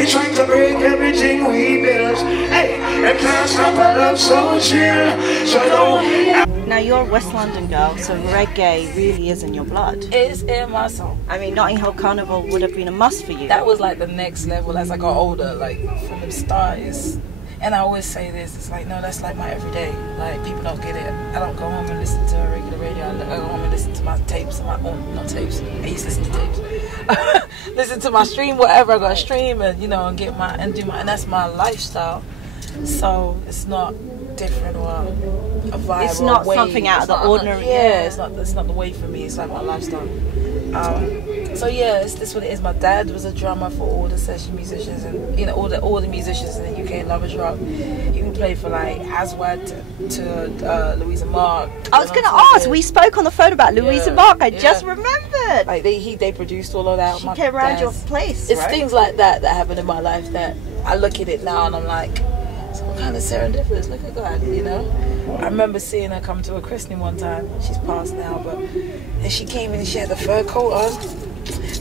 They're trying to break everything we built. Hey, they can't stop a love so chill. So don't. Now you're a West London girl, so reggae really is in your blood. It's in my soul. I mean, Notting Hill Carnival would have been a must for you. That was like the next level as I got older, like from the start. And I always say this, it's like, no, that's like my everyday. Like, people don't get it. I don't go home and listen to a regular radio. I go home and listen to my tapes, not tapes. I used to listen to tapes. Listen to my stream, whatever I got to stream, and and get and that's my lifestyle. So it's not different or a vibe. It's not or something out of the ordinary. Yeah, it's not the way for me. It's like my lifestyle. So yeah, it's what it is. My dad was a drummer for all the session musicians, and all the musicians in the UK Lovers Rock. He would play for like Aswad to Louisa Mark. I was going to ask. We spoke on the phone about Louisa Mark. I just remembered. Like they produced all of that. She came around your place. It's right? things like that happened in my life that I look at it now and I'm like, some kind of serendipitous. Look at God, I remember seeing her come to a christening one time. She's passed now, and she came in and she had the fur coat on.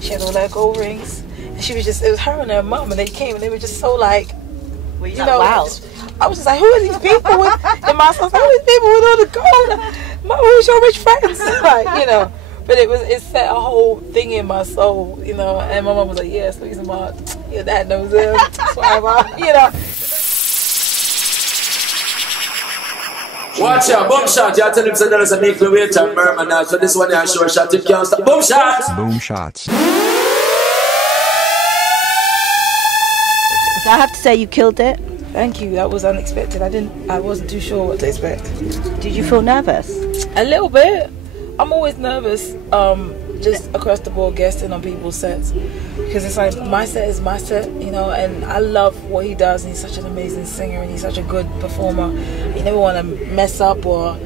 She had all her gold rings, and it was her and her mum, and they came and they were just so like, wow. I was just like, who are these people with? And my son was like, who are these people with all the gold? Who's your rich friends? Like, but it set a whole thing in my soul, and my mum was like, yes, Louisa Mark, your dad knows him, whatever, Watch out, boom shot. You tell him so there's a make the weight and murmur now. So this one is short shot. You can't stop. Boom shots. Boom shots. So I have to say you killed it. Thank you. That was unexpected. I wasn't too sure what to expect. Did you feel nervous? A little bit. I'm always nervous. Just across the board guesting on people's sets, because it's like my set is my set, and I love what he does, and he's such an amazing singer and he's such a good performer. You never want to mess up or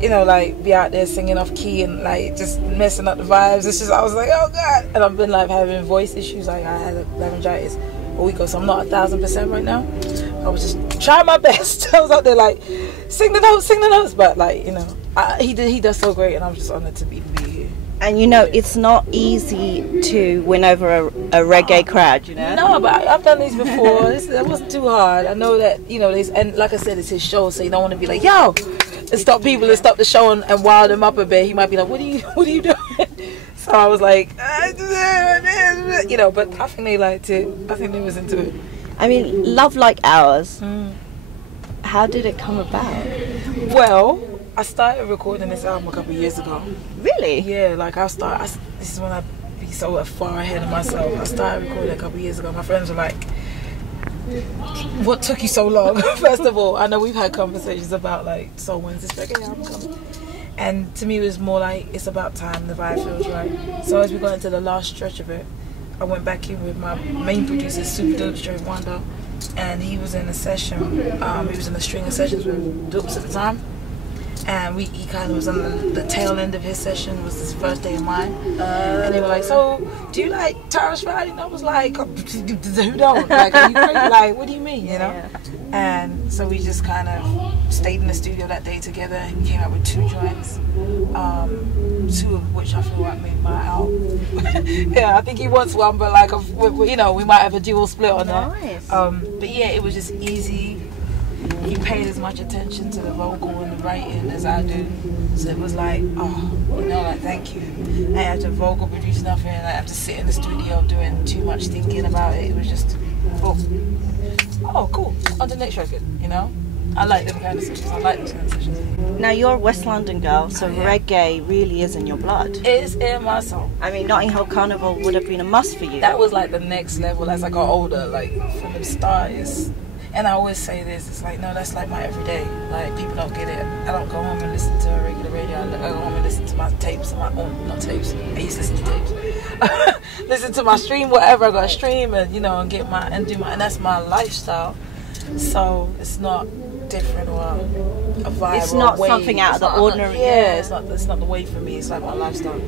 like be out there singing off key and like just messing up the vibes. It's just, I was like, oh God. And I've been like having voice issues. Like I had laryngitis a week ago, so I'm not 1,000% right now. I was just trying my best. I was out there like sing the notes, but like he does so great, and I'm just honored to be here. And it's not easy to win over a reggae crowd, No, but I've done these before. That wasn't too hard. I know that, and like I said, it's his show, so you don't want to be like, yo, and stop people and stop the show and wild them up a bit. He might be like, what are you doing? So I was like, but I think they liked it. I think they was into it. I mean, Love Like Ours, how did it come about? Well, I started recording this album a couple of years ago. Really? Yeah, like this is when I be so far ahead of myself. I started recording a couple of years ago. My friends were like, what took you so long? First of all, I know we've had conversations about like, so when's this reggae album coming? And to me it was more like, it's about time, the vibe feels right. So as we got into the last stretch of it, I went back in with my main producer, Super Dope Straight Wonder, and he was in a session, he was in a string of sessions with Dopes at the time. And he kind of was on the tail end of his session, was his first day of mine. And they were like, so, do you like Terrorist Friday? And I was like, who don't? Like, are you crazy? Like, what do you mean, Yeah. And so we just kind of stayed in the studio that day together and came out with 2 joints. 2 of which I feel like made my album. Yeah, I think he wants one, but like, we might have a dual split on that. Nice. But yeah, it was just easy. He paid as much attention to the vocal and the writing as I do, so it was like, thank you. I had to vocal produce nothing, and I have to sit in the studio doing too much thinking about it. It was just, oh cool, on the next record, I like them kind of sessions. I like those kind of sessions. Now you're a West London girl, so reggae really is in your blood. It's in my soul. I mean, Notting Hill Carnival would have been a must for you. That was like the next level as I got older, like from the start. And I always say this, it's like, no, that's like my everyday. Like, people don't get it. I don't go home and listen to a regular radio. I go home and listen to my tapes, not tapes. I used to listen to tapes. Listen to my stream, whatever I got to stream, and and get and that's my lifestyle. So it's not different or a vibe. It's not or a something out of the ordinary. Yeah, it's not the way for me. It's like my lifestyle.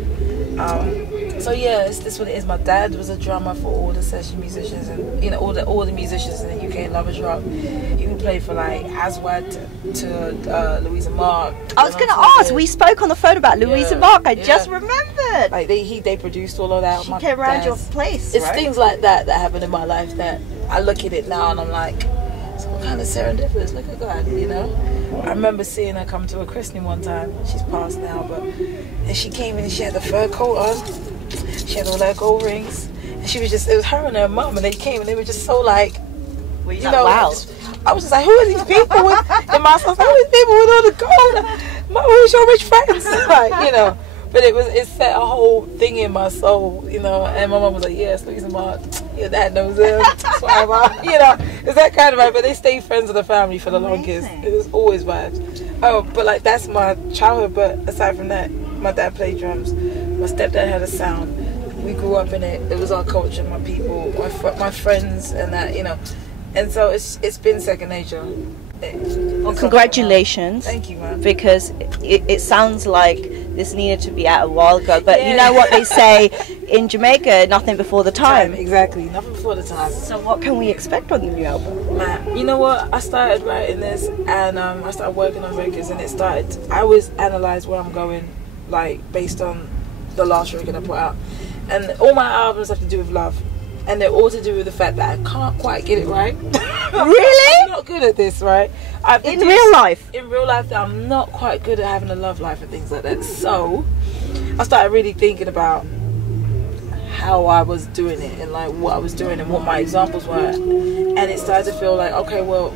So yeah, it's what it is. My dad was a drummer for all the session musicians, and all the musicians in the UK Lovers Rock. He would play for like Aswad to Louisa Mark. I was going to ask. We spoke on the phone about Louisa Mark. I just remembered. Like they produced all of that. She came around your place. It's right? things like that happened in my life that I look at it now and I'm like, so what kind of serendipitous? Look at God, you know. I remember seeing her come to a christening one time. She's passed now, but and she came in and she had the fur coat on. She had all her gold rings, and she was just, it was her and her mum, and they came and they were just so like, you know, wow. I was just like, who are these people with, in my house, who are these people with all the gold? Who's your rich friends? Like, you know. But it set a whole thing in my soul, you know. And my mom was like, yes, Louisa Mark, your dad knows him. You know, it's that kind of vibe. But they stayed friends of the family for the longest. It was always vibes. Oh, but like that's my childhood. But aside from that, my dad played drums. My stepdad had a sound. We grew up in it. It was our culture, my people, my friends, and that, you know. And so it's been second nature. Well, congratulations. Thank you, man. Because it sounds like this needed to be out a while ago. But you know what they say in Jamaica, nothing before the time. Exactly, nothing before the time. So what can we expect on the new album? Man, you know what? I started writing this and I started working on records, and I always analyze where I'm going, like based on the last record I put out. And all my albums have to do with love. And they're all to do with the fact that I can't quite get it right. Really? I'm not good at this, right? In real life? In real life, I'm not quite good at having a love life and things like that. So, I started really thinking about how I was doing it and like what I was doing and what my examples were. And it started to feel like, okay, well,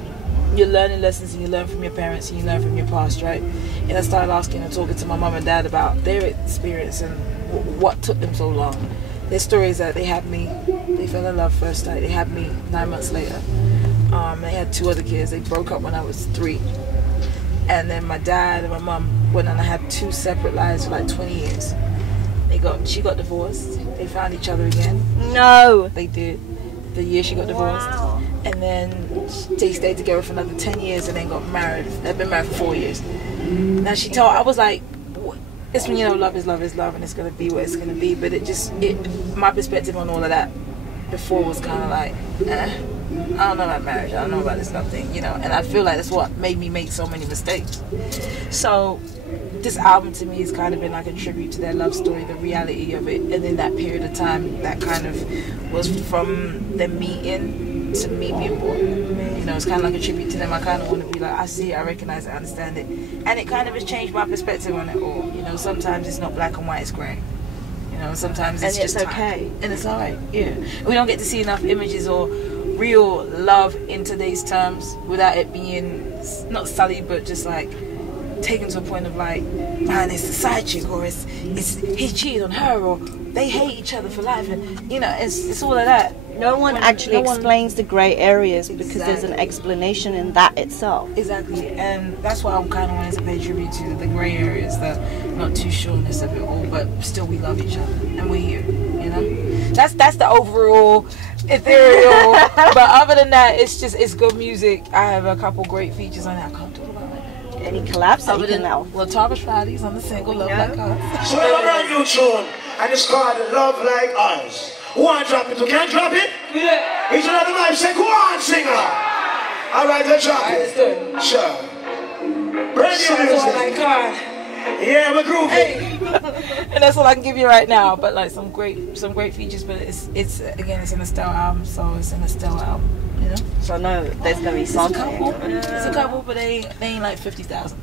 you're learning lessons and you learn from your parents and you learn from your past, right? And I started asking and talking to my mum and dad about their experience and what took them so long. Their stories that they had me, they fell in love first night, they had me 9 months later. They had 2 other kids, they broke up when I was 3. And then my dad and my mum went on, I had 2 separate lives for like 20 years. She got divorced, they found each other again. No. They did. The year she got divorced. Wow. And then they stayed together for another 10 years and then got married. They've been married for 4 years. Now I was like, it's when, you know, love is love is love and it's going to be what it's going to be. But my perspective on all of that before was kind of like, I don't know about marriage, I don't know about this love thing, you know. And I feel like that's what made me make so many mistakes. So this album to me has kind of been like a tribute to their love story, the reality of it. And in that period of time, that kind of was from them meeting to me being born. You know, it's kind of like a tribute to them. I kind of want to be like, I see it, I recognize it, I understand it. And it kind of has changed my perspective on it all. You know, sometimes it's not black and white, it's grey. You know, sometimes it's just okay. And it's alright, yeah. We don't get to see enough images or real love in today's terms without it being, not sullied, but just like taken to a point of like, man, it's a side chick, or it's he cheated on her, or they hate each other for life, and you know, it's all of that. No one actually explains the grey areas because there's an explanation in that itself. Exactly, and that's why I'm kind of wanting to pay tribute to the grey areas, the not too sureness of it all, but still we love each other and we're here. You know, that's the overall ethereal. But other than that, it's good music. I have a couple great features on it. I can't talk about it. Any collabs that you can now? Well, Tarvis Fridays on the single Love Like Us. So we have a brand new tune, and it's called Love Like Us. Who want to drop it? Who can't drop it? Yeah. Each another mic say, go on, singer. All right, let's drop it. Sure. Brand new music. Yeah, we're grooving. Hey. And that's all I can give you right now. But like some great features. But it's again, it's an Estelle album, so it's an Estelle album. You know. So no, there's gonna be something. It's a couple, but they ain't like 50,000.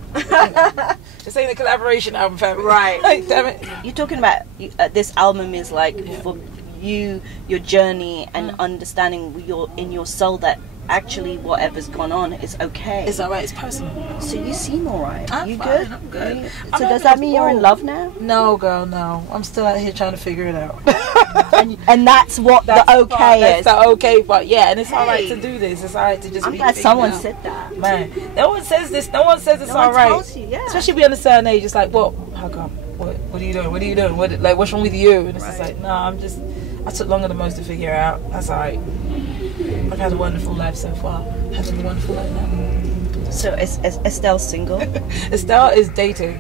This ain't a collaboration album, family. Right. Like, damn it. You're talking about this album is like for you, your journey, and understanding in your soul that actually whatever's gone on is okay. It's alright. It's personal. So you seem alright. I'm good? I'm good. So does that mean you're in love now? No, girl, no. I'm still out here trying to figure it out. and that's what the okay is. That's the okay part. Yeah, and it's alright to do this. It's alright to just. I'm glad someone said that. Man, no one says this. No one says it's alright. Especially if we understand age. It's like, well, how come? What are you doing? What are you doing? What's wrong with you? And it's just like, no, I took longer than most to figure it out. That's alright. I've had a wonderful life so far. Having a wonderful life now. So is Estelle single? Estelle is dating.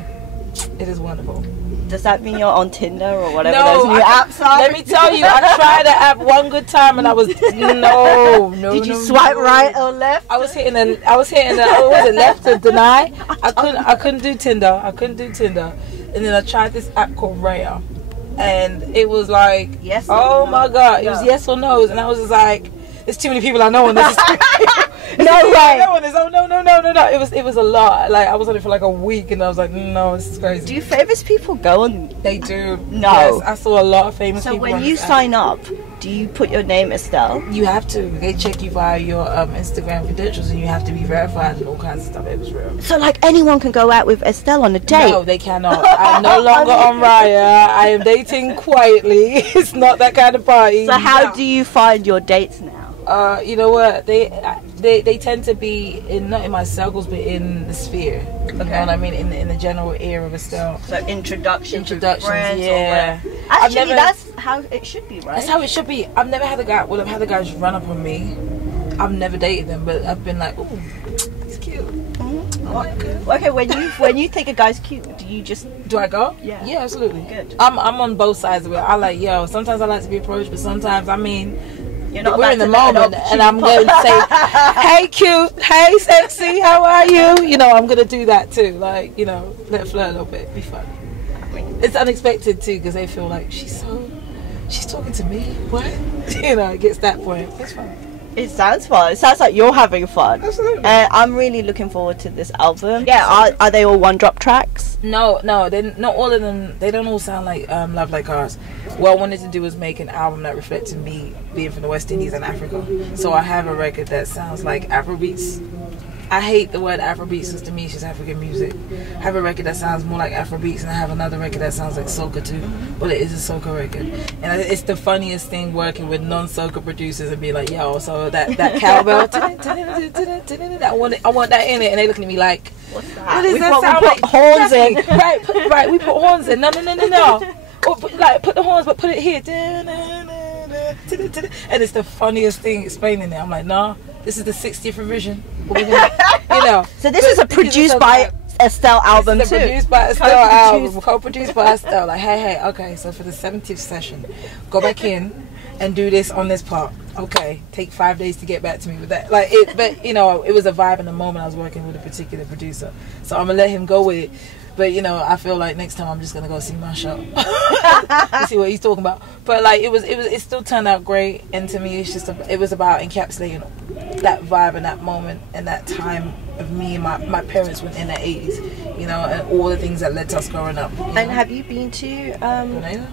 It is wonderful. Does that mean you're on Tinder or whatever no, those new apps are? Let me tell you, I tried the app one good time and I was no. Did you swipe right or left? I was hitting the was it left to deny? I couldn't do Tinder. And then I tried this app called Raya. And it was like, yes, oh my God, it was yes or no's, and I was just like, There's too many people I know on this. No way. No. It was a lot. Like I was on it for like a week, and I was like, no, this is crazy. Do famous people go on? They do. No. Yes, I saw a lot of famous people. So when you sign up, do you put your name Estelle? You have to. They check you via your Instagram credentials, and you have to be verified and all kinds of stuff. It was real. So like anyone can go out with Estelle on a date? No, they cannot. I'm no longer on Raya. I am dating quietly. It's not that kind of party. So how do you find your dates now? You know what? They tend to be not in my circles, but in the sphere. Okay. You know what I mean? In the general air of Estelle. So introductions, friends, yeah. Actually, that's how it should be, right? That's how it should be. I've never had a guy. Well, I've had the guys run up on me. I've never dated them, but I've been like, ooh, he's cute. Mm-hmm. Okay, when you think a guy's cute, do I go? Yeah, absolutely. Good. I'm on both sides of it. I like sometimes I like to be approached, but sometimes we're in the moment, and I'm going to say, hey cute, hey sexy, how are you? You know, I'm going to do that too. Like, you know, let it flirt a little bit, be fun. It's unexpected too, because they feel like she's talking to me. What? You know, it gets that point. It's fun. It sounds fun. It sounds like you're having fun. Absolutely. I'm really looking forward to this album. Yeah, are they all one-drop tracks? No, not all of them. They don't all sound like Love Like Ours. What I wanted to do was make an album that reflected me being from the West Indies and Africa. So I have a record that sounds like Afrobeats. I hate the word Afrobeats because to me it's just African music. I have a record that sounds more like Afrobeats, and I have another record that sounds like soca too. But it is a soca record, and it's the funniest thing working with non-soca producers and be like, yo, so that cowbell, I want that in it, and they looking at me like, what's that? What does that sound like? Horns in. Right, we put horns in. No. Or put the horns, but put it here. And it's the funniest thing explaining it. I'm like, nah, this is the 60th revision. So this is a produced by Estelle album too. Produced by Estelle album, co-produced by Estelle. Like, hey, okay. So for the 70th session, go back in and do this on this part. Okay, take 5 days to get back to me with that. Like it, but it was a vibe in the moment. I was working with a particular producer, so I'm gonna let him go with it. But I feel like next time I'm just gonna go see my show to see what he's talking about. But like it still turned out great, and to me it was about encapsulating that vibe and that moment and that time of me and my parents were in the 80s, and all the things that led to us growing up. And have you been to Grenada?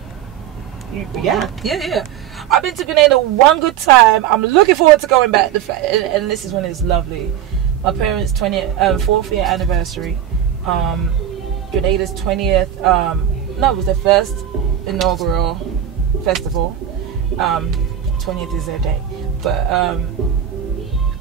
Yeah. I've been to Grenada one good time. I'm looking forward to going back. And this is when it's lovely. My parents' 4th year anniversary. Grenada's 20th. It was the first inaugural festival. 20th is their day. But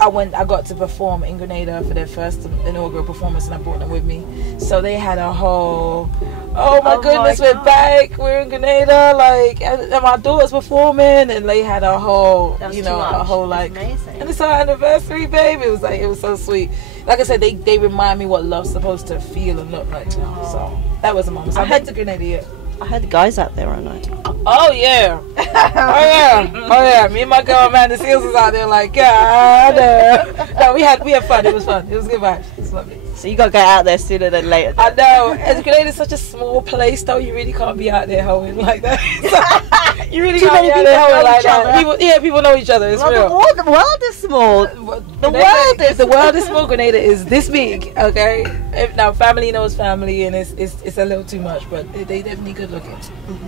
I got to perform in Grenada for their first inaugural performance, and I brought them with me. So they had a whole, we're back, we're in Grenada, like, and my daughter's performing, and they had a whole, a whole like, amazing. And it's our anniversary, baby. It was so sweet. Like I said, they remind me what love's supposed to feel and look like. So that was a moment. So I head to Grenada yet. I heard the guys out there all night. Oh yeah. Oh yeah. Me and my girl Amanda Seals was out there like, God. No, we had fun. It was fun. It was good vibes. It was lovely. So you gotta get out there sooner than later. I know. As Grenada is such a small place, though, you really can't be out there hoeing like that. You really can't be out there hoeing like that. People know each other. It's real. The world is small. The world is small. Grenada is this big. Okay. Now family knows family, and it's a little too much, but they definitely good looking.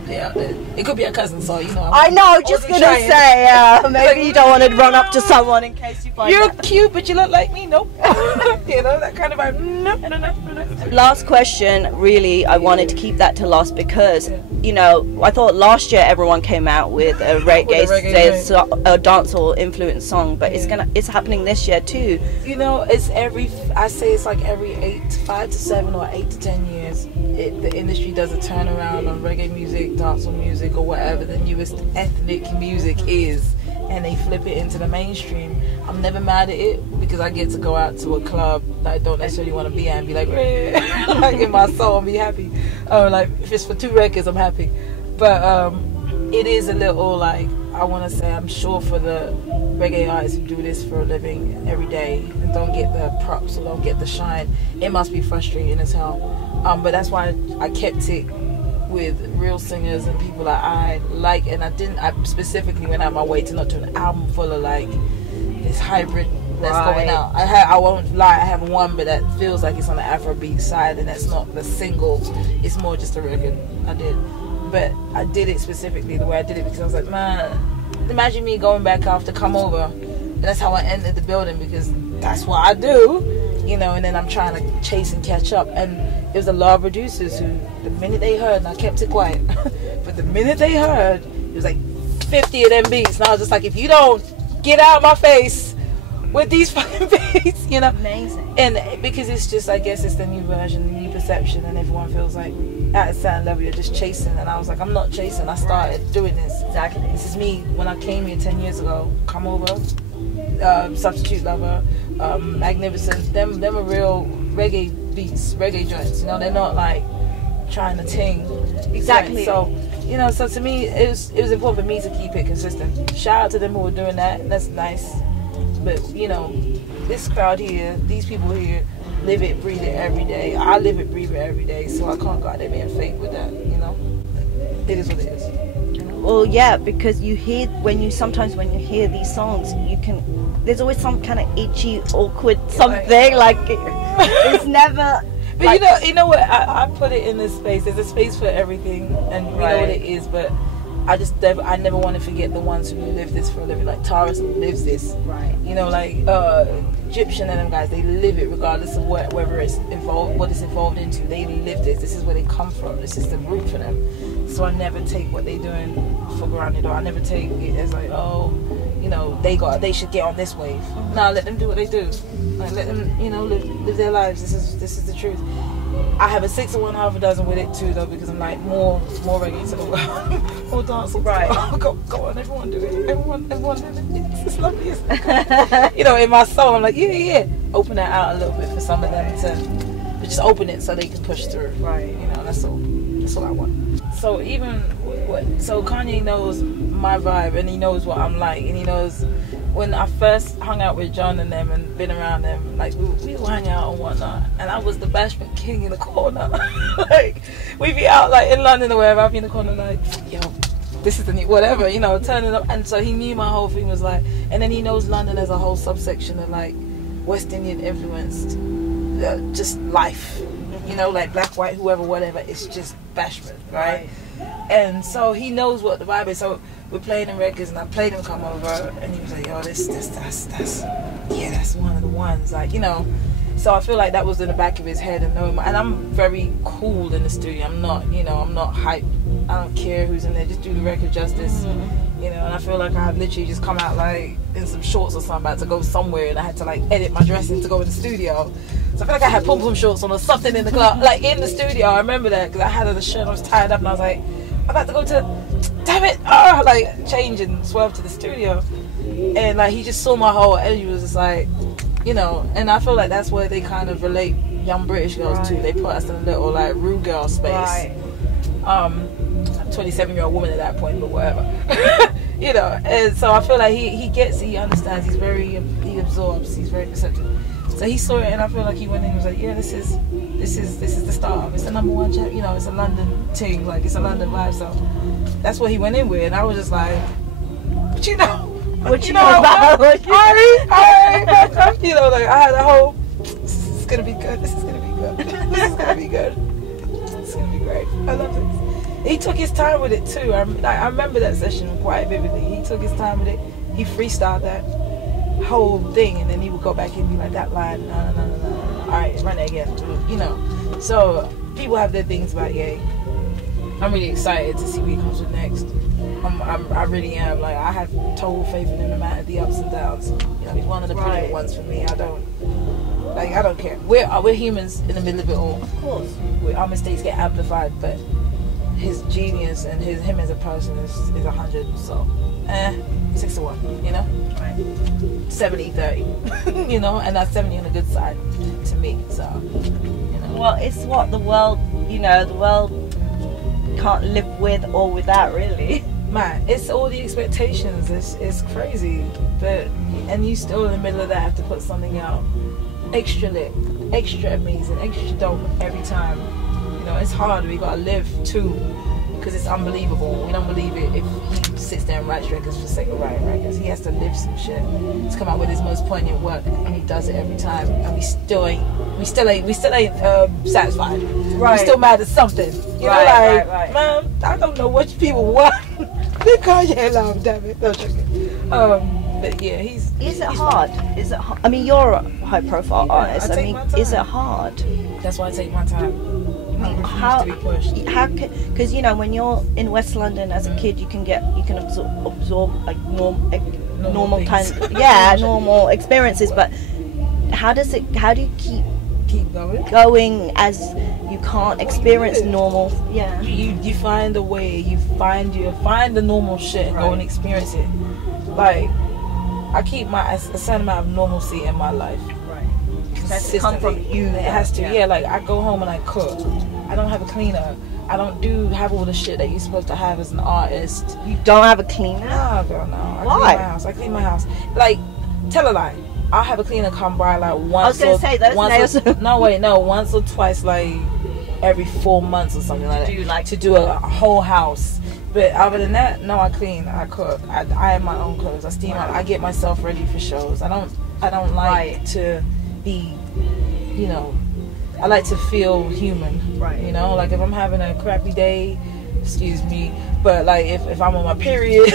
Yeah, it could be a cousin, so I know. Just gonna say, maybe you don't want to run up to someone in case you find you're cute, but you look like me. Nope. That kind of vibe. No. Last question. Really, I wanted to keep that to last because I thought last year everyone came out with a reggae dancehall influenced song, but it's happening this year too. It's like every 5 to 7 or 8 to 10 years, the industry does a turnaround on reggae music, dancehall music, or whatever the newest ethnic music is, and they flip it into the mainstream. I'm never mad at it because I get to go out to a club that I don't necessarily want to be at and be like, like in my soul and be happy. Like if it's for 2 records, I'm happy. But it is a little like, I want to say, I'm sure for the reggae artists who do this for a living every day and don't get the props or don't get the shine, it must be frustrating as hell. But that's why I kept it with real singers and people that I like, and I specifically went out my way to not do an album full of like this hybrid that's going out. I won't lie, I have one, but that feels like it's on the Afrobeat side, and that's not the single, it's more just a record I did. But I did it specifically the way I did it because I was like, man, imagine me going back after Come Over, and that's how I entered the building, because that's what I do, you know, and then I'm trying to chase and catch up. And it was a lot of producers who, the minute they heard, and I kept it quiet, but the minute they heard, it was like 50 of them beats, and I was just like, if you don't get out of my face with these fucking beats, you know. Amazing. And because it's just, I guess it's the new version, the new perception, and everyone feels like at a certain level you're just chasing, and I was like, I'm not chasing, I started doing this. Exactly. This is me when I came here 10 years ago. Come Over, Substitute Lover, Magnificent, them are real reggae beats, reggae joints, you know. They're not like trying to ting. Exactly. So, you know, so to me it was important for me to keep it consistent. Shout out to them who are doing that, that's nice. But you know, this crowd here, these people here live it, breathe it every day. I live it, breathe it every day, so I can't go out there being fake with that, you know. It is what it is. Well, yeah, because you hear sometimes when you hear these songs, there's always some kind of itchy, awkward something, like it's never. But like, you know what? I put it in this space. There's a space for everything, and you know what it is. But I never want to forget the ones who live this for a living. Like Taurus lives this, right? You know, like Egyptian and them guys, they live it regardless of whether it's involved, what it's involved into. They live this. This is where they come from. This is the root for them. So I never take what they're doing for granted, or I never take it as like, oh, you know, they should get on this wave. No, let them do what they do. Like, let them, you know, live their lives. This is the truth. I have a 6 or 1/2 dozen with it too, though, because I'm like more reggae to the world, more dance. Right? Go on, everyone do it. Everyone do it. It's lovely. You know, in my soul, I'm like, yeah. Open that out a little bit for some of them to just open it so they can push through. Right. You know, that's all. That's all I want. So Kanye knows my vibe, and he knows what I'm like, and he knows when I first hung out with John and them and been around them, like we would hang out and whatnot, and I was the bashment king in the corner. Like we'd be out like in London or wherever, I'd be in the corner like, yo, this is the new whatever, you know, turning up. And so he knew my whole thing was like, and then he knows London as a whole subsection of like West Indian influenced just life, you know, like black, white, whoever, whatever, it's just bashment, right? And so he knows what the vibe is. So we're playing the records, and I played him Come Over, and he was like, yo, that's one of the ones, like, you know. So I feel like that was in the back of his head, and I'm very cool in the studio. I'm not, you know, I'm not hype. I don't care who's in there, just do the record justice, you know. And I feel like I had literally just come out like in some shorts or something, about to go somewhere, and I had to like edit my dressing to go in the studio. So I feel like I had pom-pom shorts on or something in the club, like in the studio. I remember that because I had on a shirt, I was tied up, and I was like, I'm about to go to, damn it, like change and swerve to the studio. And like he just saw my whole energy, was just like, you know. And I feel like that's where they kind of relate young British girls to. They put us in a little like rude girl space. I'm a 27-year-old woman at that point, but whatever. You know. And so I feel like he gets it, he understands, he absorbs, he's very perceptive. So he saw it, and I feel like he went in and was like, yeah, this is the start. It's the #1 chap, you know, it's a London thing, like it's a London vibe. So that's what he went in with, and I was just like, but you know, what you know about? You know, like I had a whole, this is gonna be good. This is gonna be good. This is gonna be good. It's gonna be great. I love this. He took his time with it too. I remember that session quite vividly. He took his time with it. He freestyled that whole thing, and then he would go back and be like, that line, no. All right, run it again. You know. So people have their things about Ye. I'm really excited to see what he comes with next. I really am. Like I have total faith in him no matter the ups and downs. You know, he's one of the brilliant ones for me. I don't care. We're humans in the middle of it all. Of course. Our mistakes get amplified, but his genius and him as a person is 100. So 6 to 1. You know. 70-30, you know, and that's 70 on the good side to me. So, you know. Well, it's what the world, you know, the world can't live with or without, really. Man, it's all the expectations. It's crazy, but and you still in the middle of that have to put something out extra lit, extra amazing, extra dope every time. You know, it's hard. We gotta live too, because it's unbelievable. We don't believe it if he sits there and writes records for the sake of writing records. He has to live some shit to come out with his most poignant work, and he does it every time. And we still ain't satisfied. Right. We still mad at something. You know, like, man, I don't know what people want. Leave Kanye alone, damn it. No, but yeah, Is it hard? Is it? I mean, you're a high-profile artist. I mean, is it hard? That's why I take my time. How because you know, when you're in West London as a kid, you can absorb like normal kind of, normal experiences, but how do you keep going as you can't experience normal? You find a way, you find the normal shit and go and experience it. Like, I keep a certain amount of normalcy in my life. It has to come from you. It has to, like, I go home and I cook. I don't have a cleaner. I don't have all the shit that you're supposed to have as an artist. You don't have a cleaner? No, girl, no. Why? I clean my house. Like, tell a lie. I'll have a cleaner come by like once or twice, like every 4 months or something like that. Do you like to do a whole house? But other than that, no, I clean, I cook, I have my own clothes, I steam up, I get myself ready for shows. I don't like to be, you know, I like to feel human. You know, like if I'm having a crappy day, excuse me, but like if I'm on my period,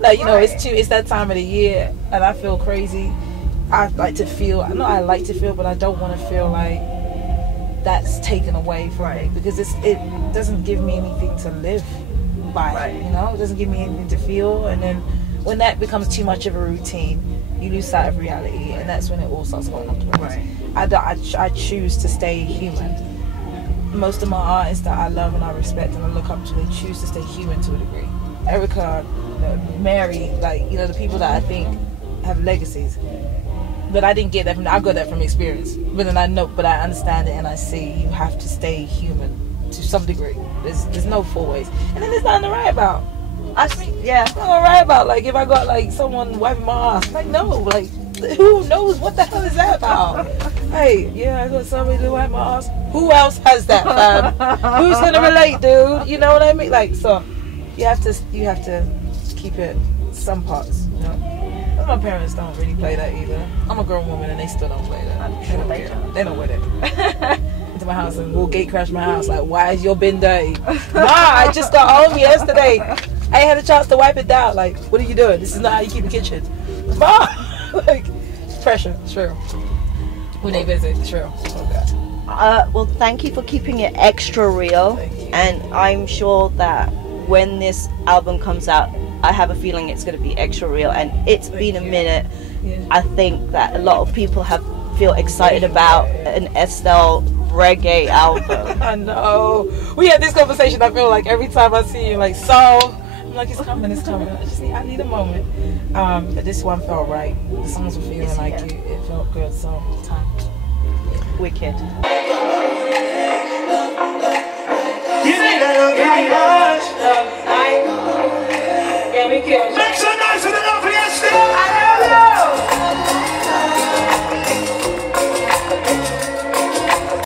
like, you know, it's that time of the year and I feel crazy. I like to feel, but I don't want to feel like that's taken away from me, because it doesn't give me anything to live by. You know, it doesn't give me anything to feel, and then when that becomes too much of a routine, you lose sight of reality, and that's when it all starts going off the rails. I choose to stay human. Most of my artists that I love and I respect and I look up to, they choose to stay human to a degree. Erica, Mary, like, you know, the people that I think have legacies. But I didn't get that I got that from experience. But then I understand it and I see you have to stay human to some degree. There's no four ways. And then there's nothing to write about. Nothing to write about. Like, if I got like someone wiping my ass, like, no, like, who knows what the hell is that about? Hey, I got somebody to wipe my ass. Who else has that, fam? Who's gonna relate, dude? You know what I mean? Like, so you have to keep it some parts, you know. My parents don't really play that either. I'm a grown woman and they still don't play that. I'm sure they don't. They don't wear that. Into my house and will gate crash my house. Like, why is your bin dirty? Ma, I just got home yesterday. I ain't had a chance to wipe it down. Like, what are you doing? This is not how you keep a kitchen. Ma, like, pressure. It's real. When they visit, it's real. Oh God. Well, thank you for keeping it extra real. And I'm sure that when this album comes out, I have a feeling it's going to be extra real, and it's been a minute. I think that a lot of people feel excited about an Estelle reggae album. I know. We had this conversation, I feel like, every time I see you, like, so, I'm like, it's coming. I need a moment. But this one felt right. The songs were feeling like it felt good, so time. Wicked. You think that I'm getting much? Yeah, we can.